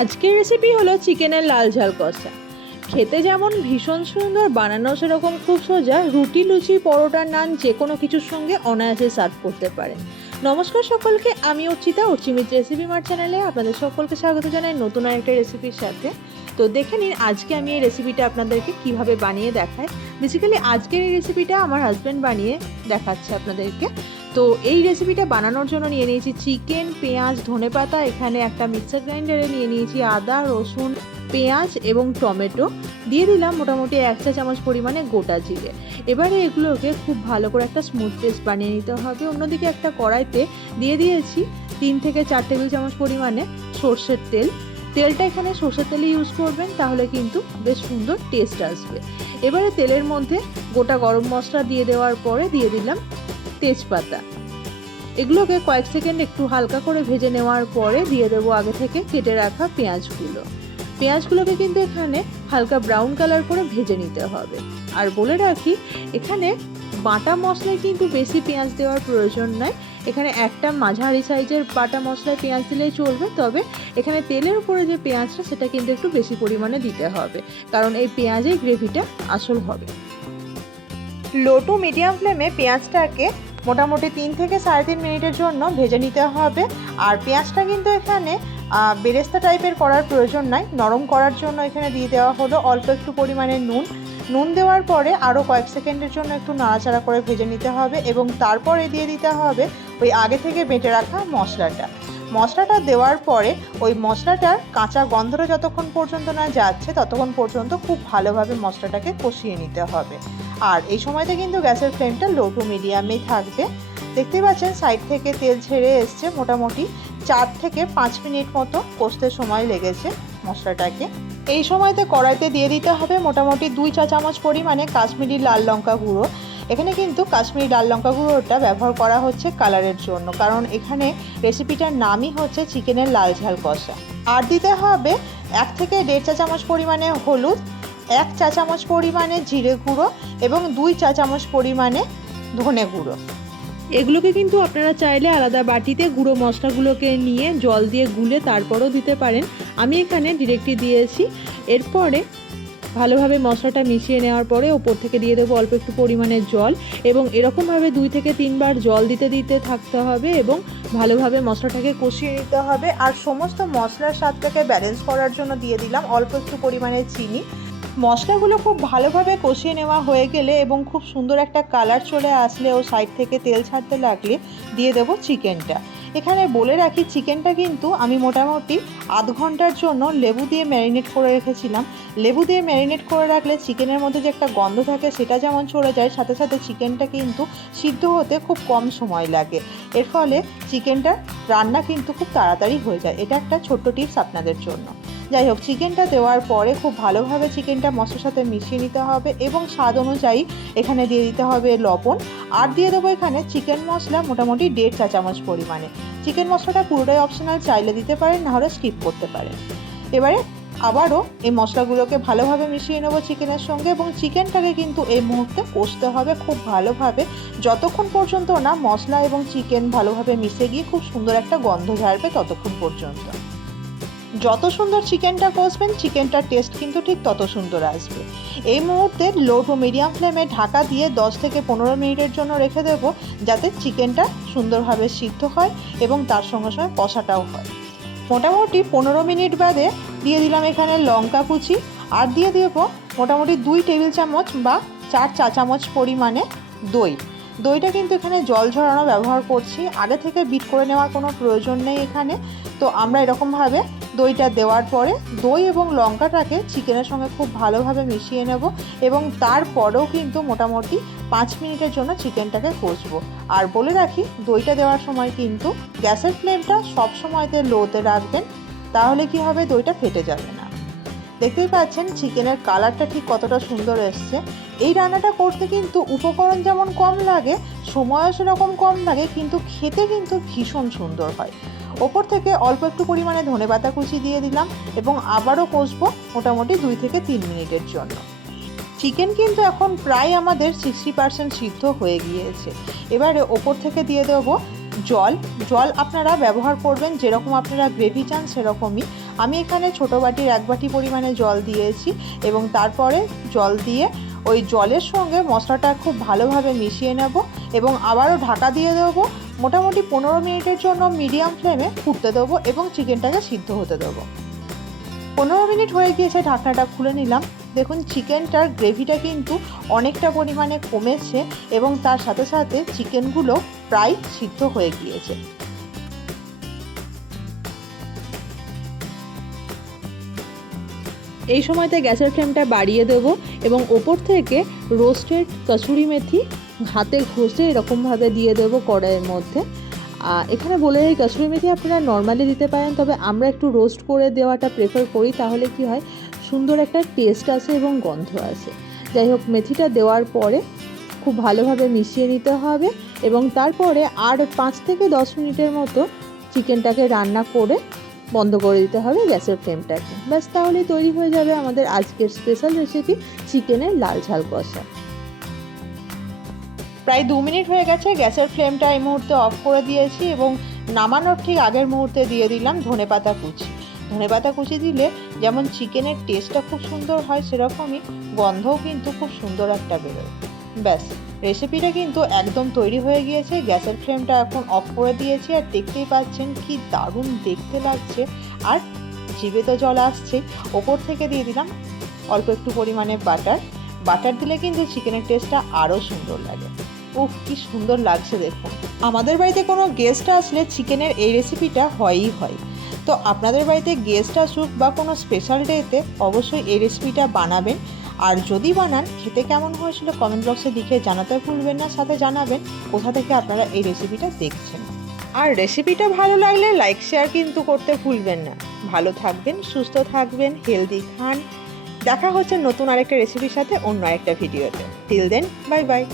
আজকের রেসিপি হলো চিকেনের লাল ঝাল কষা। খেতে যেমন ভীষণ সুন্দর, বানানো সেরকম খুব সোজা। রুটি, লুচি, পরোটা, নান যে কোনো কিছুর সঙ্গে অনায়াসে সার্ভ করতে পারেন। নমস্কার সকলকে, আমি অর্চিতা, অর্চিমিত রেসিপি মার্ট চ্যানেলে আপনাদের সকলকে স্বাগত জানাই নতুন আরেকটা রেসিপির সাথে। তো দেখে নিন আজকে আমি এই রেসিপিটা আপনাদেরকে কিভাবে বানিয়ে দেখাই। বেসিক্যালি আজকের এই রেসিপিটা আমার হাজব্যান্ড বানিয়ে দেখাচ্ছে আপনাদেরকে। তো এই রেসিপিটা বানানোর জন্য নিয়ে নিয়েছি চিকেন, পেঁয়াজ, ধনেপাতা, এখানে একটা মিক্সার গ্রাইন্ডারে নিয়ে নিয়েছি আদা, রসুন, পেঁয়াজ এবং টমেটো, দিয়ে দিলাম মোটামুটি 1 চা চামচ পরিমাণে গোটা জিরে। এবারে এগুলোকে খুব ভালো করে একটা স্মুথ পেস্ট বানিয়ে নিতে হবে। অন্যদিকে একটা কড়াইতে দিয়ে দিয়েছি 3 থেকে 4 টেবিল চামচ পরিমাণে সর্ষের তেল। তেলটা এখানে সর্ষের তেলই ইউজ করবেন, তাহলে কিন্তু বেশ সুন্দর টেস্ট আসবে। এবারে তেলের মধ্যে গোটা গরম মশলা দিয়ে দেওয়ার পরে দিয়ে দিলাম তেজপাতা। এগুলোকে কয়েক সেকেন্ড একটু হালকা করে ভেজে নেওয়ার পরে দিয়ে দেবো আগে থেকে কেটে রাখা পেঁয়াজগুলোকে কিন্তু এখানে হালকা ব্রাউন কালার করে ভেজে নিতে হবে। আর বলে রাখি, এখানে বাটা মশলায় কিন্তু বেশি পেঁয়াজ দেওয়ার প্রয়োজন নয়। এখানে একটা মাঝারি সাইজের বাটা মশলায় পেঁয়াজ দিলেই চলবে, তবে এখানে তেলের উপরে যে পেঁয়াজটা সেটা কিন্তু একটু বেশি পরিমাণে দিতে হবে, কারণ এই পেঁয়াজের গ্রেভিটা আসল হবে। লো টু মিডিয়াম ফ্লেমে পেঁয়াজটাকে মোটামুটি 3 থেকে 3.5 মিনিটের জন্য ভেজে নিতে হবে। আর পেঁয়াজটা কিন্তু এখানে বেরেস্তা টাইপের করার প্রয়োজন নাই, নরম করার জন্য এখানে দিয়ে দেওয়া হলো অল্প একটু পরিমাণে নুন দেওয়ার পরে আরও কয়েক সেকেন্ডের জন্য একটু নাড়াচাড়া করে ভেজে নিতে হবে এবং তারপরে দিয়ে দিতে হবে ওই আগে থেকে বেটে রাখা মশলাটা দেওয়ার পরে ওই মশলাটার কাঁচা গন্ধটা যতক্ষণ পর্যন্ত না যাচ্ছে ততক্ষণ পর্যন্ত খুব ভালোভাবে মশলাটাকে কষিয়ে নিতে হবে। আর এই সময়তে কিন্তু গ্যাসের ফ্লেমটা লো টু মিডিয়ামেই থাকবে। দেখতেই পাচ্ছেন সাইড থেকে তেল ছেড়ে এসছে, মোটামুটি 4 থেকে 5 মিনিট মতো কষতে সময় লেগেছে মশলাটাকে। এই সময়তে কড়াইতে দিয়ে দিতে হবে মোটামুটি 2 চা চামচ পরিমাণে কাশ্মীরি লাল লঙ্কা গুঁড়ো। এখানে কিন্তু কাশ্মীরি লাল লঙ্কা গুঁড়োটা ব্যবহার করা হচ্ছে কালারের জন্য, কারণ এখানে রেসিপিটার নামই হচ্ছে চিকেনের লাল ঝাল কষা। আর দিতে হবে 1 থেকে 1.5 চা চামচ পরিমাণে হলুদ, 1 চা চামচ পরিমাণে জিরে গুঁড়ো এবং 2 চা চামচ পরিমাণে ধনে গুঁড়ো। এগুলোকে কিন্তু আপনারা চাইলে আলাদা বাটিতে গুঁড়ো মশলাগুলোকে নিয়ে জল দিয়ে গুলে তারপরও দিতে পারেন। আমি এখানে ডিরেক্টলি দিয়েছি। এরপরে ভালোভাবে মশলাটা মিশিয়ে নেওয়ার পরে ওপর থেকে দিয়ে দেবো অল্প একটু পরিমাণে জল এবং এরকমভাবে 2 থেকে 3 বার জল দিতে থাকতে হবে এবং ভালোভাবে মশলাটাকে কষিয়ে নিতে হবে। আর সমস্ত মশলার স্বাদটাকে ব্যালেন্স করার জন্য দিয়ে দিলাম অল্প একটু পরিমাণে চিনি। মশলাগুলো খুব ভালোভাবে কষিয়ে নেওয়া হয়ে গেলে এবং খুব সুন্দর একটা কালার চলে আসলে ও সাইড থেকে তেল ছাড়তে লাগলে দিয়ে দেবো চিকেনটা। এখানে বলে রাখি, চিকেনটা কিন্তু আমি মোটামুটি আধ ঘন্টার জন্য লেবু দিয়ে ম্যারিনেট করে রেখেছিলাম। লেবু দিয়ে ম্যারিনেট করে রাখলে চিকেনের মধ্যে যে একটা গন্ধ থাকে সেটা যেমন চলে যায়, সাথে সাথে চিকেনটা কিন্তু সিদ্ধ হতে খুব কম সময় লাগে। এর ফলে চিকেনটা রান্না কিন্তু খুব তাড়াতাড়ি হয়ে যায়। এটা একটা ছোট্ট টিপস আপনাদের জন্য। যাই হোক, চিকেনটা দেওয়ার পরে খুব ভালোভাবে চিকেনটা মশলার সাথে মিশিয়ে নিতে হবে এবং স্বাদ অনুযায়ী এখানে দিয়ে দিতে হবে লবণ। আর দিয়ে দেবো এখানে চিকেন মশলা মোটামুটি 1.5 চা চামচ পরিমাণে। চিকেন মশলাটা পুরোটাই অপশনাল, চাইলে দিতে পারেন, নাহলে স্কিপ করতে পারেন। এবারে আবারও এই মশলাগুলোকে ভালোভাবে মিশিয়ে নেবো চিকেনের সঙ্গে এবং চিকেনটাকে কিন্তু এই মুহূর্তে কষতে হবে খুব ভালোভাবে, যতক্ষণ পর্যন্ত না মশলা এবং চিকেন ভালোভাবে মিশে গিয়ে খুব সুন্দর একটা গন্ধ ছাড়বে ততক্ষণ পর্যন্ত। যত সুন্দর চিকেনটা কষবেন চিকেনটার টেস্ট কিন্তু ঠিক তত সুন্দর আসবে। এই মুহূর্তে লো টু মিডিয়াম ফ্লেমে ঢাকা দিয়ে 10 থেকে 15 মিনিটের জন্য রেখে দেবো, যাতে চিকেনটা সুন্দরভাবে সিদ্ধ হয় এবং তার সঙ্গে সঙ্গে কষাটাও হয়। মোটামুটি 15 মিনিট বাদে দিয়ে দিলাম এখানে লঙ্কা কুচি আর দিয়ে দেবো মোটামুটি 2 টেবিল চামচ বা 4 চা চামচ পরিমাণে দইটা কিন্তু এখানে জল ঝরানো ব্যবহার করছি, আগে থেকে বিট করে নেওয়ার কোনো প্রয়োজন নেই এখানে। তো আমরা এরকমভাবে দইটা দেওয়ার পরে দই এবং লঙ্কাটাকে চিকেনের সঙ্গে খুব ভালোভাবে মিশিয়ে নেব এবং তারপরেও কিন্তু মোটামুটি 5 মিনিটের জন্য চিকেনটাকে কষবো। আর বলে রাখি, দইটা দেওয়ার সময় কিন্তু গ্যাসের ফ্লেমটা সব সময়তে লোতে রাখবেন, তাহলে কি হবে, দইটা ফেটে যাবে না। দেখতেই পাচ্ছেন চিকেনের কালারটা ঠিক কতটা সুন্দর এসছে। এই রান্নাটা করতে কিন্তু উপকরণ যেমন কম লাগে, সময়ও সেরকম কম লাগে, কিন্তু খেতে কিন্তু ভীষণ সুন্দর হয়। ওপর থেকে অল্প একটু পরিমাণে ধনেপাতা কুচি দিয়ে দিলাম এবং আবারও কষবো মোটামুটি 2 থেকে 3 মিনিটের জন্য। চিকেন কিন্তু এখন প্রায় আমাদের 60% সিদ্ধ হয়ে গিয়েছে। এবারে ওপর থেকে দিয়ে দেবো জল জল আপনারা ব্যবহার করবেন যেরকম আপনারা গ্রেভি চান সেরকমই। আমি এখানে ছোটো বাটির 1 বাটি পরিমাণে জল দিয়েছি এবং তারপরে জল দিয়ে ওই জলের সঙ্গে মশলাটা খুব ভালোভাবে মিশিয়ে নেব এবং আবারও ঢাকা দিয়ে দেবো। মোটামুটি 15 মিনিটের জন্য মিডিয়াম ফ্লেমে ফুটতে দেবো এবং চিকেনটাকে সিদ্ধ হতে দেবো। 15 মিনিট হয়ে গিয়েছে, ঢাকনাটা খুলে নিলাম। দেখুন চিকেনটার গ্রেভিটা কিন্তু অনেকটা পরিমাণে কমেছে এবং তার সাথে সাথে চিকেনগুলো প্রায় সিদ্ধ হয়ে গিয়েছে। এই সময়তে গ্যাসের ফ্লেমটা বাড়িয়ে দেবো এবং ওপর থেকে রোস্টেড কসুরি মেথি হাতে ঘষে এরকমভাবে দিয়ে দেবো কড়াইয়ের মধ্যে। এখানে বলে এই কসুরি মেথি আপনারা নর্মালি দিতে পারেন, তবে আমরা একটু রোস্ট করে দেওয়াটা প্রেফার করি, তাহলে কি হয় সুন্দর একটা টেস্ট আসে এবং গন্ধ আসে। যাই হোক, মেথিটা দেওয়ার পরে খুব ভালোভাবে মিশিয়ে নিতে হবে এবং তারপরে আর 5 থেকে 10 মিনিটের মতো চিকেনটাকে রান্না করে বন্ধ করে দিতে হবে গ্যাসের ফ্লেমটাকে। ব্যাস, তাহলেই তৈরি হয়ে যাবে আমাদের আজকের স্পেশাল রেসিপি চিকেনের লাল ঝাল কষা। প্রায় 2 মিনিট হয়ে গেছে, গ্যাসের ফ্লেমটা এই মুহূর্তে অফ করে দিয়েছি এবং নামানোর ঠিক আগের মুহূর্তে দিয়ে দিলাম ধনেপাতা কুচি। ধনেপাতা কুচি দিলে যেমন চিকেনের টেস্টটা খুব সুন্দর হয়, সেরকমই গন্ধও কিন্তু খুব সুন্দর একটা বেরোয়। ব্যাস, রেসিপিটা কিন্তু একদম তৈরি হয়ে গিয়েছে। গ্যাসের ফ্লেমটা এখন অফ করে দিয়েছি আর দেখতেই পাচ্ছেন কি দারুণ দেখতে লাগছে আর জিভে তো জল আসছে। ওপর থেকে দিয়ে দিলাম অল্প একটু পরিমাণে বাটার দিলে কিন্তু চিকেনের টেস্টটা আরও সুন্দর লাগে। উফ, কি সুন্দর লাগছে দেখুন। আমাদের বাড়িতে কোনো গেস্ট আসলে চিকেনের এই রেসিপিটা হয়ই হয়। তো আপনাদের বাড়িতে গেস্ট আসুক বা কোনো স্পেশাল ডেতে অবশ্যই এই রেসিপিটা বানাবেন। আর যদি বানান খেতে কেমন হয়েছিল কমেন্ট বক্সে লিখে জানাতে ভুলবেন না, সাথে জানাবেন কোথা থেকে আপনারা এই রেসিপিটা দেখছেন। আর রেসিপিটা ভালো লাগলে লাইক শেয়ার কিন্তু করতে ভুলবেন না। ভালো থাকবেন, সুস্থ থাকবেন, হেলদি খান। দেখা হচ্ছে নতুন আরেকটা রেসিপির সাথে অন্য একটা ভিডিওতে। Till then, bye by.